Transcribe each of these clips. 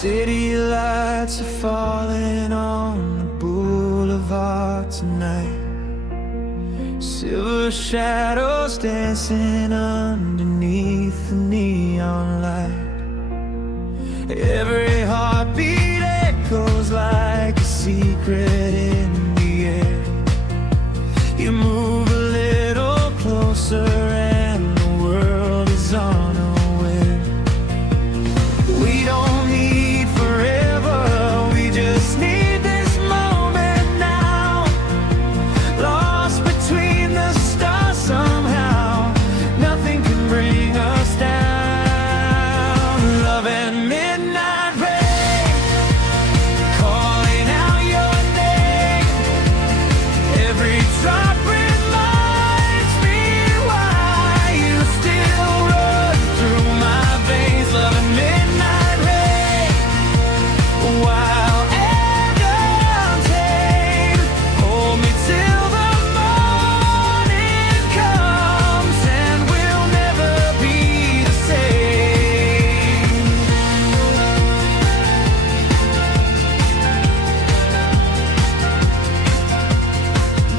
City lights are falling on the boulevard tonight. Silver shadows dancing underneath the neon light. Every heartbeat echoes like a secret in the air. You move a little closer and the world is unaware. We don't need forever, we just need this moment now. Lost between the stars somehow, nothing can bring us down. Love and midnight rain, calling out your name. Every drop reminds me why you still run through my veins. Love and midnight rain, wild and untamed. Hold me till the morning comes and we'll never be the same.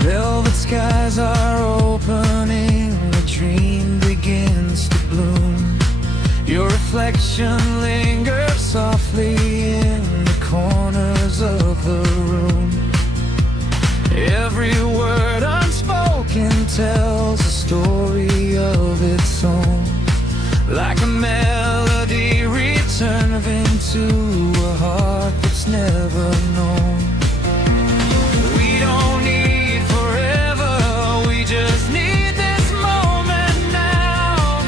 Velvet skies are opening, a dream begins to bloom. Your reflection lingers softly in the corners of the room. Every word unspoken tells a story of its own, like a melody returning to a heart that's never known. We don't need forever, we just need this moment now.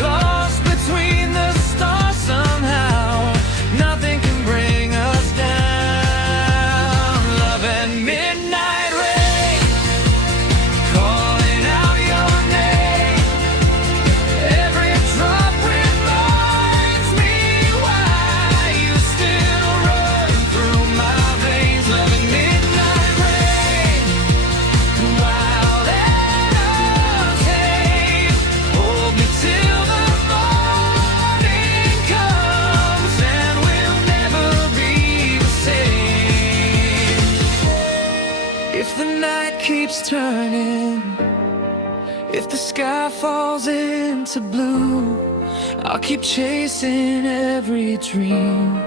Lost between the stars somehow, nothing can bring us down. Love and midnight rain, calling out your name. Every drop reminds me why you still run through my veins. Love and midnight rain, wild and untamed. Hold me till the morning comes and we'll never be the same. If the night keeps turning, if the sky falls into blue, I'll keep chasing every dream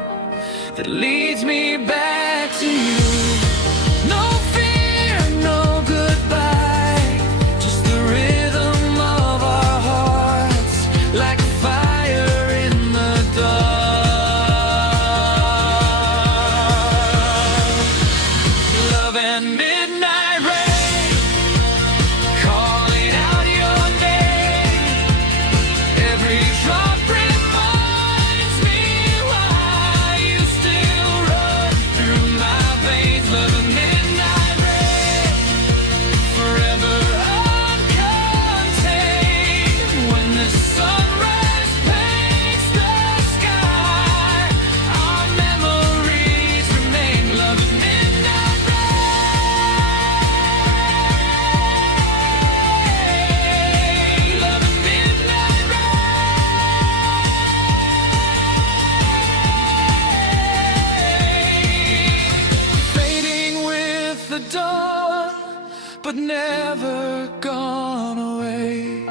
that leads me back to you. No fear, no goodbye, just the rhythm of our hearts, like a fire in the dark. Love and midnight rain, calling out your name. Every drop reminds me why you still run through my veins. Love and midnight rain, forever uncontained. When the sunrise paints the sky, our memories remain. Love and midnight rain, love and midnight rain. Fading with the dawn, but never gone away.